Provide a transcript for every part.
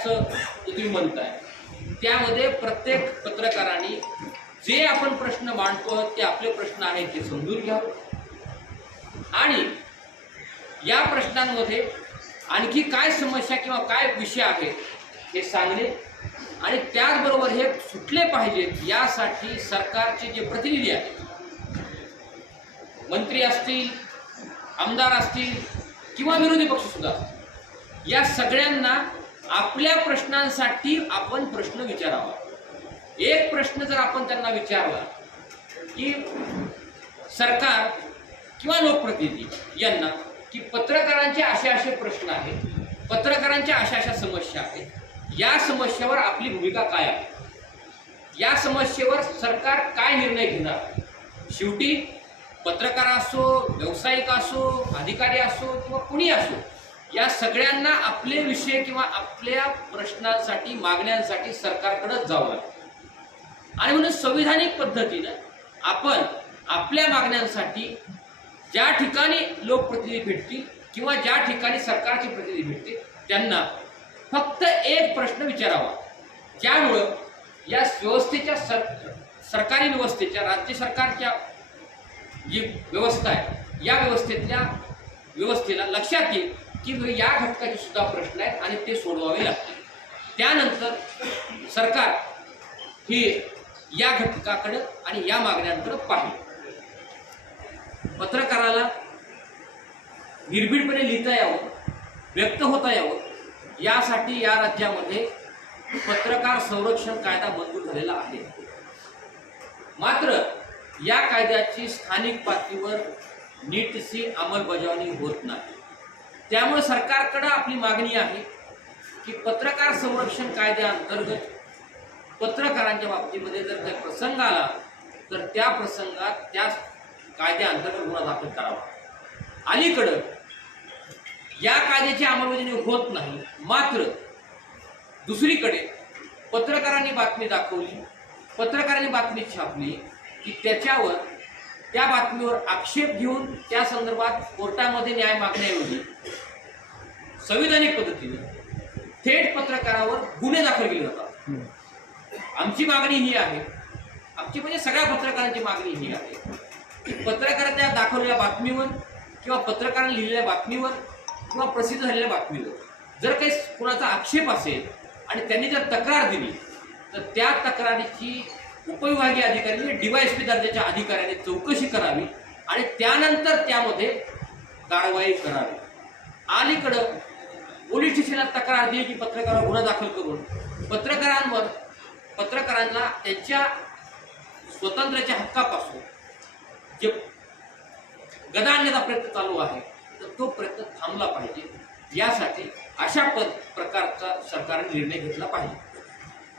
असं तुम्ही म्हणताय. त्यामध्ये प्रत्येक पत्रकारांनी जे आपण प्रश्न मांडतो ते आपले प्रश्न आहेत ते समजून घ्यावं आणि या प्रश्नांमध्ये आणखी काय समस्या किंवा काय विषय आहेत हे सांगणे आणि त्याचबरोबर हे सुटले पाहिजेत यासाठी सरकारचे जे प्रतिनिधी आहेत मंत्री असतील आमदार असतील किंवा विरोधी पक्षसुद्धा या सगळ्यांना आपल्या प्रश्नांसाठी आपण प्रश्न विचारावा. एक प्रश्न जर आपण त्यांना विचारला की सरकार किंवा लोकप्रतिनिधी यांना की पत्रकारांचे असे असे प्रश्न आहेत पत्रकारांच्या अशा अशा समस्या आहेत या समस्येवर आपली भूमिका काय आहे? या समस्येवर सरकार काय निर्णय घेणार? शेवटी पत्रकार असो व्यावसायिक असो अधिकारी असो किंवा कुणी असो या सगळ्यांना आपले विषय किंवा आपल्या प्रश्नांसाठी मागण्यांसाठी सरकारकडे जावं लागतं. आणि म्हणून संविधानिक पद्धतीनं आपण आपल्या मागण्यांसाठी ज्या ठिकाणी लोकप्रतिनिधी भेटतील किंवा ज्या ठिकाणी सरकारचे प्रतिनिधी भेटतील त्यांना फक्त एक प्रश्न विचारावा. ज्यामुळं या व्यवस्थेच्या सर सरकारी व्यवस्थेच्या राज्य सरकारच्या जी व्यवस्था आहे या व्यवस्थेतल्या व्यवस्थेला लक्षात येईल की या घटकाचे सुद्धा प्रश्न आहेत आणि ते सोडवावे लागतील. त्यानंतर सरकार हे या घटकाकडं आणि या मागण्यांकडं पाहिजे पत्रकाराला निर्भीडपणे लिहिता यावं व्यक्त होता यावं यासाठी या राज्यामध्ये पत्रकार संरक्षण कायदा मंजूर झालेला आहे. मात्र या कायद्याची स्थानिक पातळीवर नीटशी अंमलबजावणी होत नाही. त्यामुळे सरकारकडं आपली मागणी आहे की पत्रकार संरक्षण कायद्याअंतर्गत पत्रकारांच्या बाबतीमध्ये जर काही प्रसंग आला तर त्या प्रसंगात त्या कायद्याअंतर्गत गुन्हा दाखल करावा. अलीकडं या कायद्याची अंमलबजावणी होत नाही मात्र दुसरीकडे पत्रकारांनी बातमी दाखवली पत्रकारांनी बातमी छापली की त्याच्यावर त्या बातमीवर आक्षेप घेऊन त्या संदर्भात कोर्टामध्ये न्याय मागण्याऐवजी संविधानिक पद्धतीने थेट पत्रकारावर गुन्हे दाखल केले जातात. आमची मागणी ही आहे आमची म्हणजे सगळ्या पत्रकारांची मागणी ही आहे की पत्रकारांच्या दाखवलेल्या बातमीवर किंवा पत्रकारांनी लिहिलेल्या बातमीवर किंवा प्रसिद्ध झालेल्या बातमीवर जर काही कुणाचा आक्षेप असेल आणि त्यांनी जर तक्रार दिली तर त्या तक्रारीची उपविभागीय अधिकाऱ्यांनी डीवायएसपी दर्जाच्या अधिकाऱ्याने चौकशी करावी आणि त्यानंतर त्यामध्ये कारवाई करावी. अलीकडं पोलीस स्टेशनात तक्रार दिली की पत्रकारावर गुन्हा दाखल करून पत्रकारांवर पत्रकारांना त्यांच्या स्वतंत्र्याच्या हक्कापासून जे गदा आणण्याचा प्रयत्न चालू आहे तर तो प्रयत्न थांबला पाहिजे. यासाठी अशा प प्रकारचा सरकारने निर्णय घेतला पाहिजे.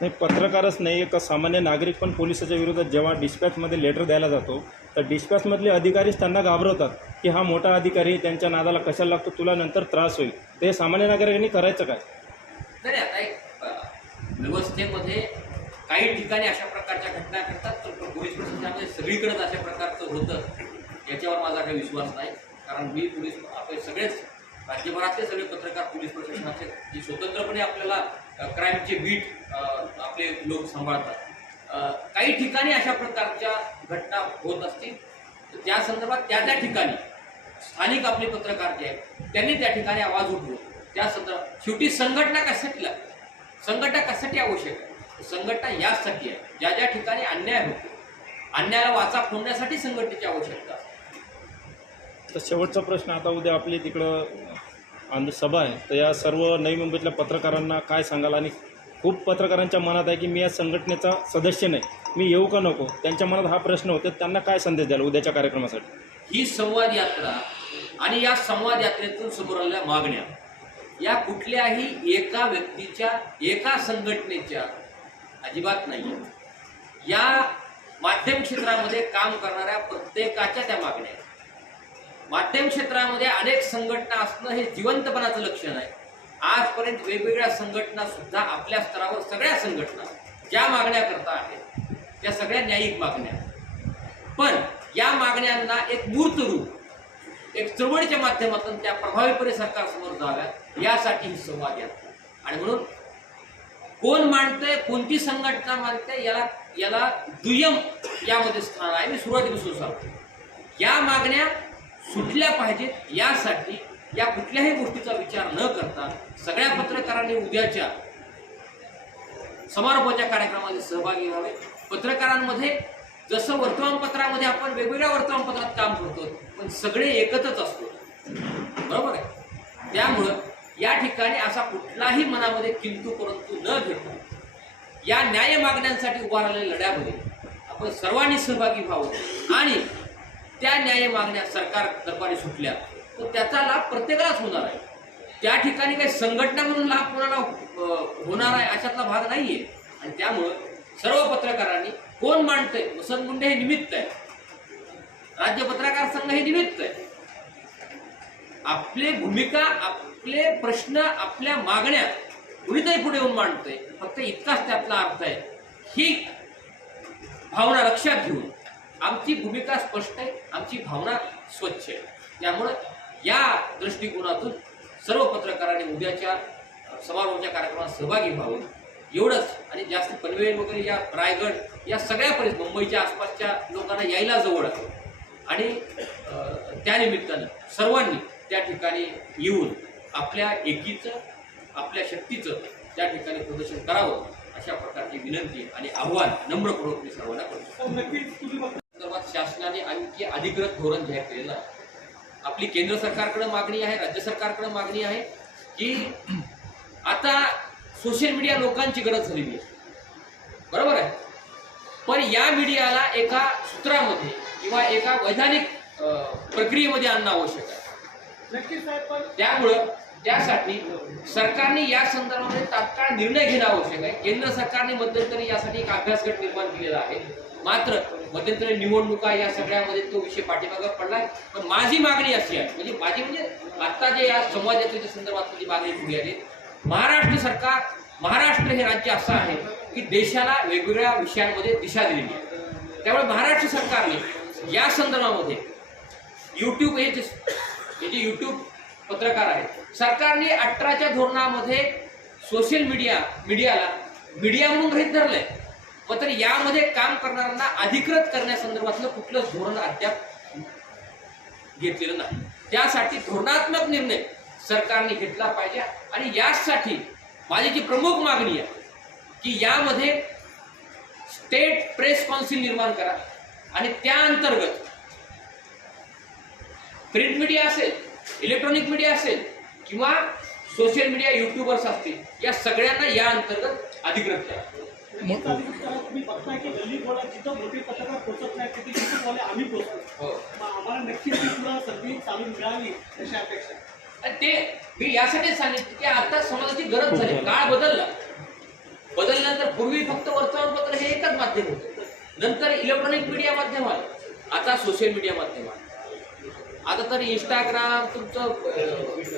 नाही पत्रकारच नाही एक सामान्य नागरिक पण पोलिसाच्या विरोधात जेव्हा डिस्पॅचमध्ये लेटर द्यायला जातो तर डिस्पॅचमधले अधिकारीच त्यांना घाबरवतात की हा मोठा अधिकारी त्यांच्या नादाला कशाला लागतो तुला नंतर त्रास होईल. ते सामान्य नागरिकांनी करायचं काय? नाही आता एक व्यवस्थेमध्ये काही ठिकाणी अशा प्रकारच्या घटना घडतात तर पोलीस प्रशासनामध्ये सगळीकडेच अशा प्रकारचं होतं याच्यावर माझा काही विश्वास नाही. कारण मी पोलीस आपले सगळेच राज्यभरातले सगळे पत्रकार पोलीस प्रशासनाचे स्वतंत्रपणे आपल्याला क्राईमचे बीट आपले लोक सांभाळतात. काही ठिकाणी अशा प्रकारच्या घटना होत असतील तर त्या संदर्भात त्या त्या ठिकाणी स्थानिक आपले पत्रकार जे आहेत त्यांनी त्या ठिकाणी आवाज उठवून त्या संदर्भात शेवटी संघटना कशासाठी लागते संघटना कशासाठी आवश्यक आहे? संघटना यासाठी आहे. ज्या ज्या ठिकाणी अन्याय होतो अन्यायाला वाचा फोडण्यासाठी संघटनेची आवश्यकता असते. तर शेवटचा प्रश्न आता उद्या आपली तिकडं आंध सभा आहे. तर या सर्व नवी मुंबईतल्या पत्रकारांना काय सांगाल आणि खूप पत्रकारांच्या मनात आहे की मी या संघटनेचा सदस्य नाही. मी येऊ का नको? त्यांच्या मनात हा प्रश्न होता त्यांना काय संदेश द्याल उद्याच्या कार्यक्रमासाठी? ही संवाद यात्रा आणि या संवाद यात्रेतून समोर आलेल्या मागण्या या कुठल्याही एका व्यक्तीच्या एका संघटनेच्या अजिबात नाही या माध्यम क्षेत्रामध्ये काम करणाऱ्या प्रत्येकाच्या त्या मागण्या आहेत. माध्यम क्षेत्रामध्ये अनेक संघटना असणं हे जिवंतपणाचं लक्षण आहे. आजपर्यंत वेगवेगळ्या संघटना सुद्धा आपल्या स्तरावर सगळ्या संघटना ज्या मागण्या करता आहेत त्या सगळ्या न्यायिक मागण्या पण या मागण्यांना एक मूर्त रूप एक चळवळीच्या माध्यमातून त्या प्रभावीपणे सरकारसमोर जाव्यात यासाठी ही संवाद यात्रा आणि म्हणून कोण मांडतंय कोणती संघटना मांडते याला याला दुय्यम यामध्ये स्थान आहे. मी सुरुवातीपासून सांगतो. या मागण्या सुटल्या पाहिजेत यासाठी या कुठल्याही गोष्टीचा विचार न करता सगळ्या पत्रकारांनी उद्याच्या समारोपाच्या कार्यक्रमामध्ये सहभागी व्हावे. पत्रकारांमध्ये जसं वर्तमानपत्रामध्ये आपण वेगवेगळ्या वर्तमानपत्रात काम करतो पण सगळे एकत्रच असतो. बरोबर आहे? त्यामुळं या ठिकाणी असा कुठलाही मनामध्ये किंतू परंतु न घेता या न्याय मागण्यांसाठी उभा राहिलेल्या लढ्यामध्ये आपण सर्वांनी सहभागी व्हावं आणि त्या न्याय मागण्या सरकार दरबारी सुटल्या. तर त्याचा लाभ प्रत्येकालाच होणार आहे. त्या ठिकाणी काही संघटना म्हणून लाभ कोणाला होणार आहे अशातला भाग नाहीये. आणि त्यामुळं सर्व पत्रकारांनी कोण मांडतंय? वसंत मुंडे हे निमित्त आहे. राज्य पत्रकार संघ हे निमित्त आहे. आपली भूमिका आपले प्रश्न आपल्या मागण्या कुणीतरी पुढे येऊन मांडतंय. फक्त इतकाच त्यातला अर्थ आहे. ही भावना लक्षात घेऊन आमची भूमिका स्पष्ट आहे आमची भावना स्वच्छ आहे. त्यामुळं या दृष्टिकोनातून सर्व पत्रकारांनी उद्याच्या समारोहाच्या कार्यक्रमात सहभागी व्हावं. एवढंच. आणि जास्त पनवेल वगैरे या रायगड या सगळ्या परिस मुंबईच्या आसपासच्या लोकांना यायला जवळ आहे. आणि त्यानिमित्तानं सर्वांनी त्या ठिकाणी येऊन आपल्या एकीचं आपल्या शक्तीचं त्या ठिकाणी प्रदर्शन करावं अशा प्रकारची विनंती आणि आव्हान नम्रपूर्वक मी सर्वांना करतो. संदर्भात शासनाने आणखी अधिकृत धोरण जाहीर केलेलं आहे. आपली केंद्र सरकारकडे मागणी आहे राज्य सरकारकडे मागणी आहे की आता सोशल मीडिया लोकांची गरज झालेली आहे. बरोबर आहे? पण या मीडियाला एका सूत्रामध्ये किंवा एका वैधानिक प्रक्रियेमध्ये आणणं आवश्यक आहे. त्यामुळं त्यासाठी सरकारने या संदर्भामध्ये तात्काळ निर्णय घेणं आवश्यक आहे. केंद्र सरकारने मध्यंतरी यासाठी एक अभ्यासगट निर्माण केलेला आहे. मात्र मध्यंतरी निवडणुका या सगळ्यामध्ये तो विषय पाठीमागे पडलाय. पण माझी मागणी अशी आहे म्हणजे माझी म्हणजे आत्ता जे या समाजाच्या संदर्भात जी मागणी पुढे आली महाराष्ट्र सरकार महाराष्ट्र हे राज्य असं आहे की देशाला वेगवेगळ्या विषयांमध्ये दिशा दिलेली आहे. त्यामुळे महाराष्ट्र सरकारने या संदर्भामध्ये यूट्यूब हे जे हे जे यूट्यूब पत्रकार आहेत सरकारने अठराच्या धोरणामध्ये सोशल मीडिया मीडियाला मीडिया म्हणून गृहीत धरलंय. तर यामध्ये काम करणाऱ्यांना अधिकृत करण्यासंदर्भातलं कुठलं धोरण अद्याप घेतलेलं नाही. त्यासाठी धोरणात्मक निर्णय सरकारने घेतला पाहिजे आणि यासाठी माझी जी प्रमुख मागणी आहे की यामध्ये स्टेट प्रेस कौन्सिल निर्माण करा आणि त्या अंतर्गत प्रिंट मीडिया असेल इलेक्ट्रॉनिक मीडिया असेल किंवा सोशल मीडिया युट्यूबर्स असतील या सगळ्यांना या अंतर्गत अधिकृत करा. तुम्ही बघताय की जिथं मोठे पत्रकार पोहोचत नाही तिथे युट्यूबवाले आम्ही पोहोचतो. हो. आम्हाला नक्कीच ती पुढं संधी चालू मिळावी अशी अपेक्षा ते मी यासाठीच सांगितलं की आता समाजाची गरज झाली. काळ बदलला. बदलल्यानंतर पूर्वी फक्त वर्तमानपत्र हे एकच माध्यम होतं. नंतर इलेक्ट्रॉनिक मीडिया माध्यम आलं. आता सोशल मीडिया माध्यम आलं. आता तर इंस्टाग्राम तुमचं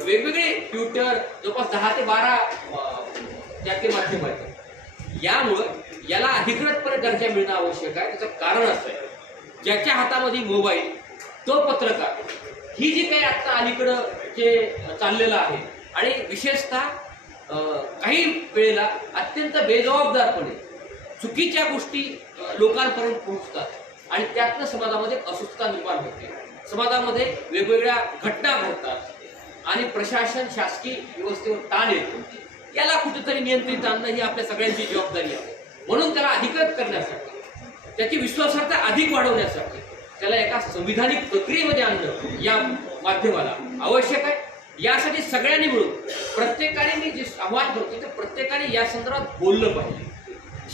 वेगवेगळे ट्विटर जवळपास दहा ते बारा त्याचे माध्यम आहेत. यामुळं याला अधिकृतपणे दर्जा मिळणं आवश्यक आहे. त्याचं कारण असं आहे. ज्याच्या हातामध्ये मोबाईल तो पत्रकार ही जी काही आत्ता अलीकडं जे चाललेलं आहे आणि विशेषतः काही वेळेला अत्यंत बेजबाबदारपणे चुकीच्या गोष्टी लोकांपर्यंत पोहोचतात आणि त्यातनं समाजामध्ये अस्वस्थता निर्माण होते. समाजामध्ये वेगवेगळ्या घटना घडतात आणि प्रशासन शासकीय व्यवस्थेवर ताण येतो याला कुठेतरी नियंत्रित आणणं ही आपल्या सगळ्यांची जबाबदारी आहे. म्हणून त्याला अधिकृत करण्यासाठी त्याची विश्वासार्हता अधिक वाढवण्यासाठी त्याला एका संविधानिक प्रक्रियेमध्ये आणणं या माध्यमाला आवश्यक आहे. यासाठी सगळ्यांनी मिळून प्रत्येकाने मी जे आव्हान करतो ते प्रत्येकाने या संदर्भात बोललं पाहिजे.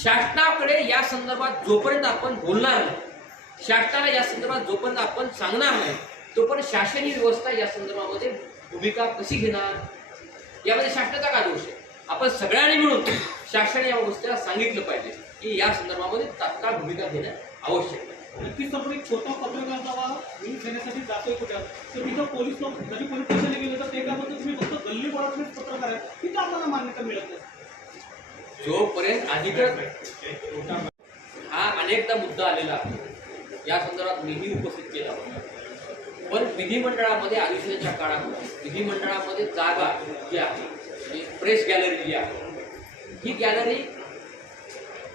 शासनाकडे या संदर्भात जोपर्यंत आपण बोलणार नाही शासनाला या संदर्भात जोपर्यंत आपण सांगणार नाही तोपर्यंत शासनीय व्यवस्था या संदर्भामध्ये भूमिका कशी घेणार? यामध्ये शासनाचा काय दोष आहे? आपण सगळ्यांनी मिळून शासन या गोष्टीला सांगितलं पाहिजे की या संदर्भामध्ये तात्काळ भूमिका घेणं आवश्यक आहे. नक्कीच आपण एक छोटा पत्रकार देण्यासाठी जातोय कुठं? तर तिथं पोलीस लोक जरी पोलीस स्टेशनला गेले तर ते काय म्हणतात तुम्ही फक्त गल्ली बोळातलेच पत्रकार आहे. तिथं आम्हाला मान्यता मिळत नाही. जोपर्यंत अधिकृत हा अनेकदा मुद्दा आलेला आहे. या संदर्भात मीही उपस्थित केला होता. पण विधिमंडळामध्ये आयुष्याच्या काळामध्ये विधिमंडळामध्ये जागा जी आहे म्हणजे प्रेस गॅलरी जी आहे. ही गॅलरी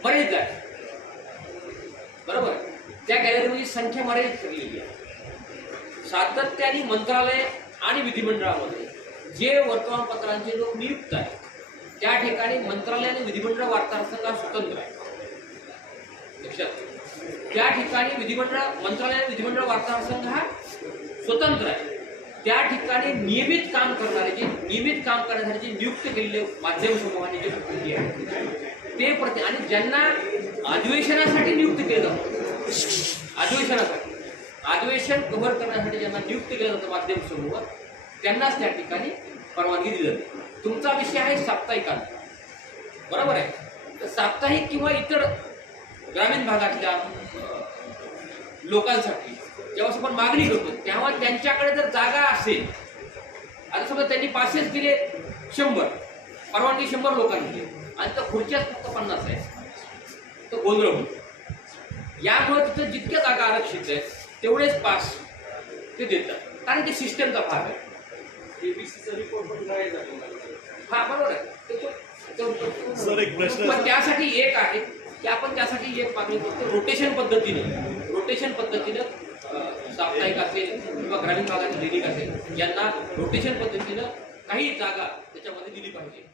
मर्यादित आहे. बरोबर? त्या गॅलरीमध्ये संख्या मर्यादित ठरलेली आहे. सातत्याने मंत्रालय आणि विधिमंडळामध्ये जे वर्तमानपत्रांचे लोक नियुक्त आहेत त्या ठिकाणी मंत्रालय आणि विधिमंडळ वार्ताहर संघ हा स्वतंत्र आहे. लक्षात त्या ठिकाणी विधिमंडळ मंत्रालय आणि विधिमंडळ वार्ताहर संघ हा स्वतंत्र आहे. त्या ठिकाणी नियमित काम करणारे जे नियमित काम करण्यासाठी जे नियुक्त केलेले माध्यम समूहाने जे प्रतिनिधी आहेत ते प्रति आणि ज्यांना अधिवेशनासाठी नियुक्त केलं जातं अधिवेशनासाठी अधिवेशन कव्हर करण्यासाठी ज्यांना नियुक्त केलं जातं माध्यम समूह त्यांनाच त्या ठिकाणी परवानगी दिली जाते. तुमचा विषय आहे साप्ताहिकांचा बरोबर आहे? तर साप्ताहिक किंवा इतर ग्रामीण भागातल्या लोकांसाठी जेव्हा आपण मागणी करतो तेव्हा त्यांच्याकडे जर जागा असेल आता समजा त्यांनी पाचशेच दिले शंभर. परवानगी शंभर लोकांनी दिली. आणि तर खुर्च्याच फक्त पन्नास आहे. तर गोंधळ होतो. यामुळे तिथं जितक्या जागा आरक्षित आहेत तेवढेच पास ते देतात. कारण ते सिस्टमचा भाग आहे. एबीसीचा रिपोर्ट पण नाही झालेला हा बरोबर आहे. ते तो- तो- सर, एक प्रश्न- पण त्यासाठी एक आहे की आपण त्यासाठी एक मागणी करतो रोटेशन पद्धतीने. रोटेशन पद्धतीनं साप्ताहिक असेल किंवा ग्रामीण भागातील दैनिक असेल यांना रोटेशन पद्धतीनं काही जागा त्याच्यामध्ये दिली पाहिजे.